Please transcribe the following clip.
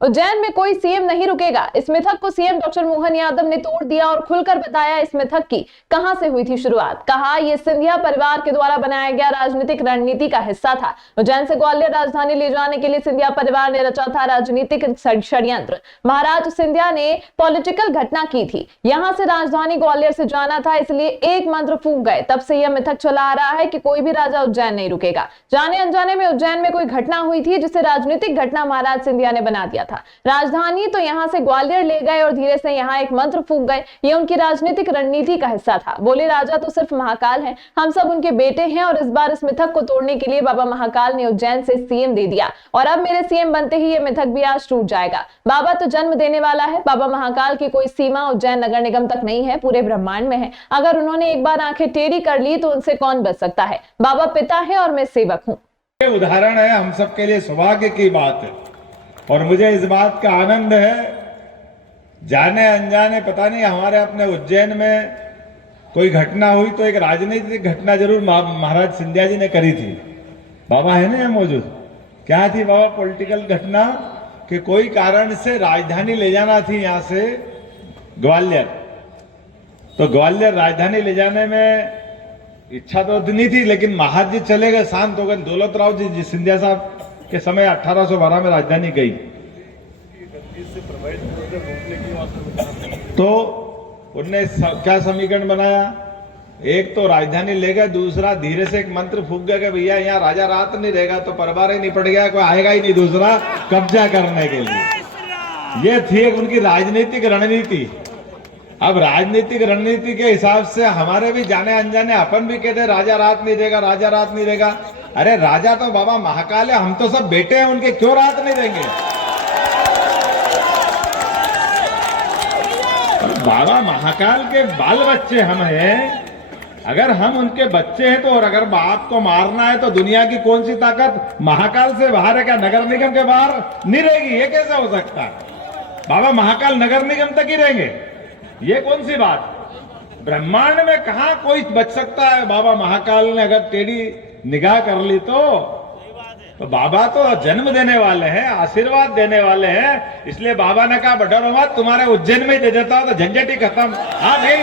उज्जैन में कोई सीएम नहीं रुकेगा। इस मिथक को सीएम डॉक्टर मोहन यादव ने तोड़ दिया और खुलकर बताया इस मिथक की कहां से हुई थी शुरुआत। कहा यह सिंधिया परिवार के द्वारा बनाया गया राजनीतिक रणनीति का हिस्सा था। उज्जैन से ग्वालियर राजधानी ले जाने के लिए सिंधिया परिवार ने रचा था राजनीतिक षड्यंत्र। महाराज सिंधिया ने पॉलिटिकल घटना की थी, यहां से राजधानी ग्वालियर से जाना था, इसलिए एक मंत्र फूंक गए। तब से यह मिथक चला आ रहा है कि कोई भी राजा उज्जैन नहीं रुकेगा। जाने अनजाने में उज्जैन में कोई घटना हुई थी जिसे राजनीतिक घटना महाराज सिंधिया ने बना दिया था। राजधानी तो यहां से ग्वालियर ले गए और धीरे से यहां एक मंत्र फूंक गए। ये उनकी राजनीतिक रणनीति का हिस्सा था। बोले राजा तो सिर्फ महाकाल हैं, हम सब उनके बेटे हैं और इस बार इस मिथक को तोड़ने के लिए बाबा महाकाल ने उज्जैन से सीएम दे दिया और अब मेरे सीएम बनते ही ये मिथक भी आज टूट जाएगा। बाबा तो जन्म देने वाला है। बाबा महाकाल की कोई सीमा उज्जैन नगर निगम तक नहीं है, पूरे ब्रह्मांड में है। अगर उन्होंने एक बार आंखें टेढ़ी कर ली तो उनसे कौन बच सकता है। बाबा पिता है और मैं सेवक हूँ। उदाहरण है, हम सबके लिए सौभाग्य की बात है और मुझे इस बात का आनंद है, जाने अनजाने पता नहीं हमारे अपने उज्जैन में कोई घटना हुई तो एक राजनीतिक घटना जरूर महाराज सिंधिया जी ने करी थी। बाबा है ना मौजूद, क्या थी बाबा पॉलिटिकल घटना कि कोई कारण से राजधानी ले जाना थी यहाँ से ग्वालियर। तो ग्वालियर राजधानी ले जाने में इच्छा तो नहीं थी, लेकिन महाराज जी चले गए, शांत हो गए। दौलत राव जी सिंधिया साहब के समय 1812 में राजधानी गई तो उनने क्या समीकरण बनाया, एक तो राजधानी ले गए, दूसरा धीरे से एक मंत्र फूंक गया कि भैया यहाँ राजा रात नहीं रहेगा तो परिवार ही नहीं पड़ गया, कोई आएगा ही नहीं दूसरा कब्जा करने के लिए। ये थी एक उनकी राजनीतिक रणनीति। अब राजनीतिक रणनीति के हिसाब से हमारे भी जाने अनजाने अपन भी कहते राजा रात नहीं देगा, राजा रात नहीं देगा। अरे राजा तो बाबा महाकाल है, हम तो सब बेटे हैं उनके, क्यों रात नहीं देंगे। बाबा महाकाल के बाल बच्चे हम हैं, अगर हम उनके बच्चे हैं तो, और अगर बाप को मारना है तो दुनिया की कौन सी ताकत महाकाल से बाहर है क्या? नगर निगम के बाहर नहीं रहेगी, ये कैसे हो सकता है? बाबा महाकाल नगर निगम तक ही रहेंगे, ये कौन सी बात? ब्रह्मांड में कहां कोई बच सकता है? बाबा महाकाल ने अगर टेढ़ी निगाह कर ली तो बाबा तो जन्म देने वाले हैं, आशीर्वाद देने वाले हैं। इसलिए बाबा ने कहा डरो मत, तुम्हारे उज्जैन में ही दे देता हूं तो झंझट ही खत्म। हाँ नहीं